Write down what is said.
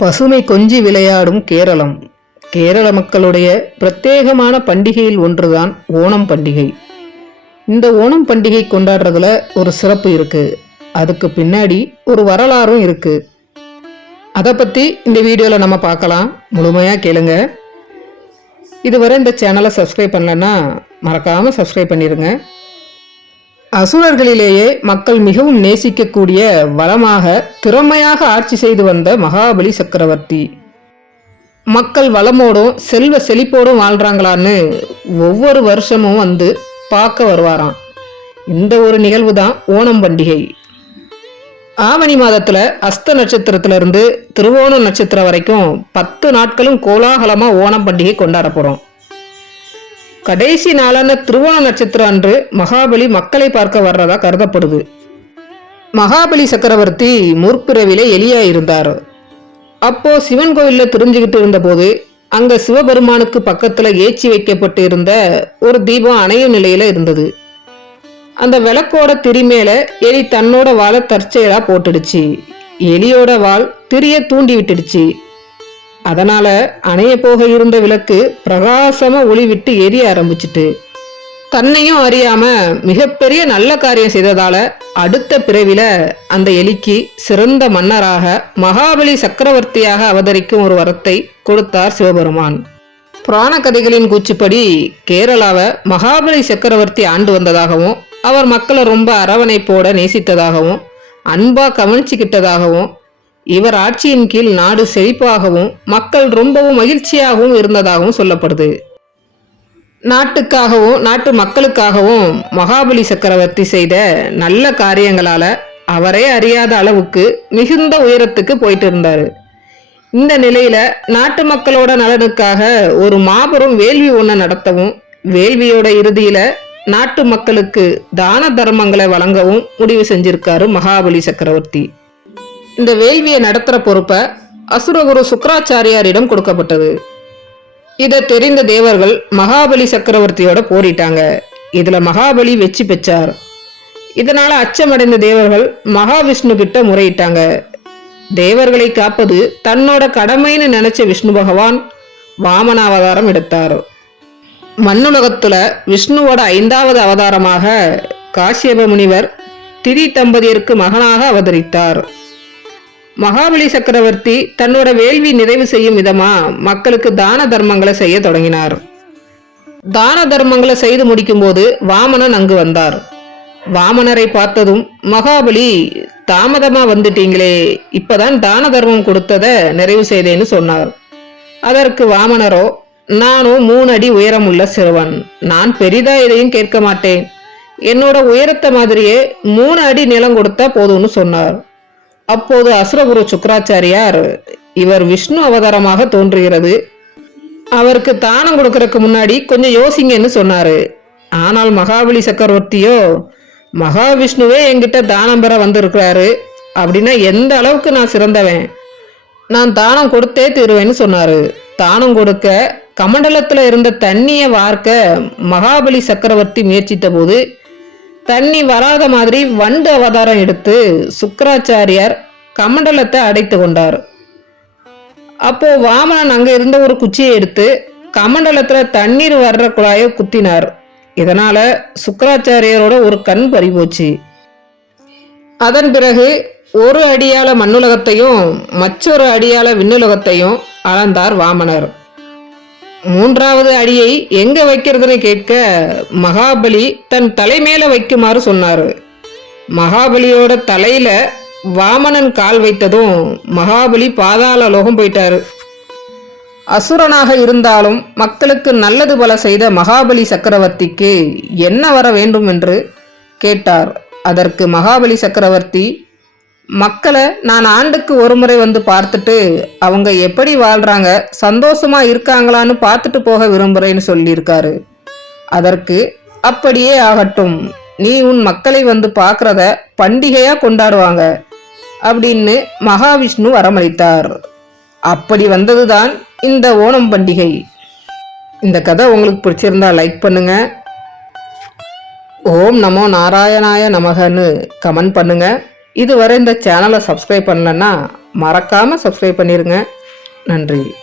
பசுமை கொஞ்சி விளையாடும் கேரளம். கேரள மக்களுடைய பிரத்யேகமான பண்டிகையில் ஒன்றுதான் ஓணம் பண்டிகை. இந்த ஓணம் பண்டிகை கொண்டாடுறதுல ஒரு சிறப்பு இருக்கு. அதுக்கு பின்னாடி ஒரு வரலாறும் இருக்கு. அதை பற்றி இந்த வீடியோவில் நம்ம பார்க்கலாம். முழுமையாக கேளுங்க. இதுவரை இந்த சேனலை சப்ஸ்கிரைப் பண்ணலன்னா மறக்காமல் சப்ஸ்கிரைப் பண்ணிடுங்க. அசுரர்களிலேயே மக்கள் மிகவும் நேசிக்கக்கூடிய வளமாக திறமையாக ஆட்சி செய்து வந்த மகாபலி சக்கரவர்த்தி. மக்கள் வளமோடும் செல்வ செழிப்போடும் வாழ்றாங்களான்னு ஒவ்வொரு வருஷமும் வந்து பார்க்க வருவாராம். இந்த ஒரு நிகழ்வு தான் ஓணம் பண்டிகை. ஆவணி மாதத்துல அஸ்த நட்சத்திரத்திலிருந்து திருவோணம் நட்சத்திரம் வரைக்கும் 10 நாட்களும் கோலாகலமா ஓணம் பண்டிகை கொண்டாட போறோம். கடைசி நாளான திருவோண நட்சத்திரம் அன்று மகாபலி மக்களை பார்க்க வர்றதா கருதப்படுது. மகாபலி சக்கரவர்த்தி முற்பிறவிலே எலியா இருந்தார். அப்போ சிவன் கோயில்ல திரிஞ்சுக்கிட்டு இருந்த போது அங்க சிவபெருமானுக்கு பக்கத்துல ஏற்றி வைக்கப்பட்டு இருந்த ஒரு தீபம் அணையும் நிலையில இருந்தது. அந்த விளக்கோட திரி மேல எலி தன்னோட வாழை தற்செயலா போட்டுடுச்சு. எலியோட வால் திரிய தூண்டி விட்டுடுச்சு. அதனால அணைய போக இருந்த விளக்கு பிரகாசமா ஒளி விட்டு எரிய ஆரம்பிச்சுட்டு, தன்னையும் அறியாம மிகப்பெரிய நல்ல காரியம் செய்ததால அடுத்த பிறவில அந்த எலிக்கு சிறந்த மன்னராக மகாபலி சக்கரவர்த்தியாக அவதரிக்கும் ஒரு வரத்தை கொடுத்தார் சிவபெருமான். புராண கதைகளின் கூச்சுப்படி கேரளாவை மகாபலி சக்கரவர்த்தி ஆண்டு வந்ததாகவும், அவர் மக்களை ரொம்ப அரவணைப்போட நேசித்ததாகவும் அன்பா கவனிச்சுக்கிட்டதாகவும், இவர் ஆட்சியின் கீழ் நாடு செழிப்பாகவும் மக்கள் ரொம்பவும் மகிழ்ச்சியாகவும் இருந்ததாகவும் சொல்லப்படுது. நாட்டுக்காகவும் நாட்டு மக்களுக்காகவும் மகாபலி சக்கரவர்த்தி செய்த நல்ல காரியங்களால அவரே அறியாத அளவுக்கு மிகுந்த உயரத்துக்கு போயிட்டு இருந்தாரு. இந்த நிலையில நாட்டு மக்களோட நலனுக்காக ஒரு மாபெரும் வேள்வி ஒண்ணு நடத்தவும், வேள்வியோட இறுதியில நாட்டு மக்களுக்கு தான தர்மங்களை வழங்கவும் முடிவு செஞ்சிருக்காரு மகாபலி சக்கரவர்த்தி. இந்த வேள்வியை நடத்துற பொறுப்பை அசுரகுரு சுக்கராச்சாரியாரிடம் கொடுக்கப்பட்டது. இதை தெரிந்த தேவர்கள் மகாபலி சக்கரவர்த்தியோட போரிட்டாங்க. இதுல மகாபலி வெற்றி பெற்றார். இதனால அச்சமடைந்த தேவர்கள் மகாவிஷ்ணு கிட்ட முறையிட்டாங்க. தேவர்களை காப்பது தன்னோட கடமைன்னு நினைச்ச விஷ்ணு பகவான் வாமன அவதாரம் எடுத்தார். மண்ணுலகத்துல விஷ்ணுவோட 5வது அவதாரமாக காசியப முனிவர் திரி தம்பதியருக்கு மகனாக அவதரித்தார். மகாபலி சக்கரவர்த்தி தன்னோட வேள்வி நிறைவு செய்யும் விதமா மக்களுக்கு தான தர்மங்களை செய்ய தொடங்கினார். தான தர்மங்களை செய்து முடிக்கும் போது வாமனன் அங்கு வந்தார். வாமனரை பார்த்ததும் மகாபலி, தாமதமா வந்துட்டீங்களே, இப்பதான் தான தர்மம் கொடுத்தத நிறைவு செய்தேன்னு சொன்னார். அதற்கு வாமனரோ, நானும் 3 அடி உயரமுள்ள சிறுவன், நான் பெரிதா எதையும் கேட்க மாட்டேன், என்னோட உயரத்தை மாதிரியே 3 அடி நிலம் கொடுத்தா போதும்னு சொன்னார். அப்போது அசுரகுரு சுக்கராச்சாரியார், இவர் விஷ்ணு அவதாரமாக தோன்றுகிறது, அவருக்கு தானம் கொடுக்கறதுக்கு முன்னாடி கொஞ்சம் யோசிங்கன்னு சொன்னாரு. ஆனால் மகாபலி சக்கரவர்த்தியோ, மகாவிஷ்ணுவே என்கிட்ட தானம் பெற வந்திருக்கிறாரு, அப்படின்னா எந்த அளவுக்கு நான் சிறந்தவன், நான் தானம் கொடுத்தே தீருவேன்னு சொன்னாரு. தானம் கொடுக்க கமண்டலத்துல இருந்த தண்ணிய வார்க்க மகாபலி சக்கரவர்த்தி முயற்சித்த போது தண்ணி வராத மாதிரி வண்டு அவதாரம் எடுத்து சுக்கராச்சாரியார் கமண்டலத்தை அடைத்து கொண்டார். அப்போ வாமனன் அங்க இருந்த ஒரு குச்சியை எடுத்து கமண்டலத்துல தண்ணீர் வர்ற குழாயை குத்தினார். இதனால சுக்கராச்சாரியரோட ஒரு கண் பறிபோச்சு. அதன் பிறகு ஒரு அடியால மண்ணுலகத்தையும் மற்றொரு அடியால விண்ணுலகத்தையும் அளந்தார் வாமனர். 3வது அடியை எங்க வைக்கிறதுன்னு கேட்க மகாபலி தன் தலை மேல வைக்குமாறு சொன்னாரு. மகாபலியோட தலையில வாமனன் கால் வைத்ததும் மகாபலி பாதாள லோகம் போயிட்டாரு. அசுரனாக இருந்தாலும் மக்களுக்கு நல்லது பல செய்த மகாபலி சக்கரவர்த்திக்கு என்ன வர வேண்டும் என்று கேட்டார். அதற்கு மகாபலி சக்கரவர்த்தி, மக்களை நான் ஆண்டுக்கு ஒரு முறை வந்து பார்த்துட்டு அவங்க எப்படி வாழ்றாங்க, சந்தோஷமா இருக்காங்களான்னு பார்த்துட்டு போக விரும்புறேன்னு சொல்லியிருக்காரு. அதற்கு அப்படியே ஆகட்டும், நீ உன் மக்களை வந்து பார்க்கறத பண்டிகையா கொண்டாடுவாங்க அப்படின்னு மகாவிஷ்ணு வரமளித்தார். அப்படி வந்ததுதான் இந்த ஓணம் பண்டிகை. இந்த கதை உங்களுக்கு பிடிச்சிருந்தா லைக் பண்ணுங்க. ஓம் நமோ நாராயணாய நமகன்னு கமெண்ட் பண்ணுங்க. இதுவரை இந்த சேனலை சப்ஸ்கிரைப் பண்ணலன்னா மறக்காமல் சப்ஸ்கிரைப் பண்ணிடுங்க. நன்றி.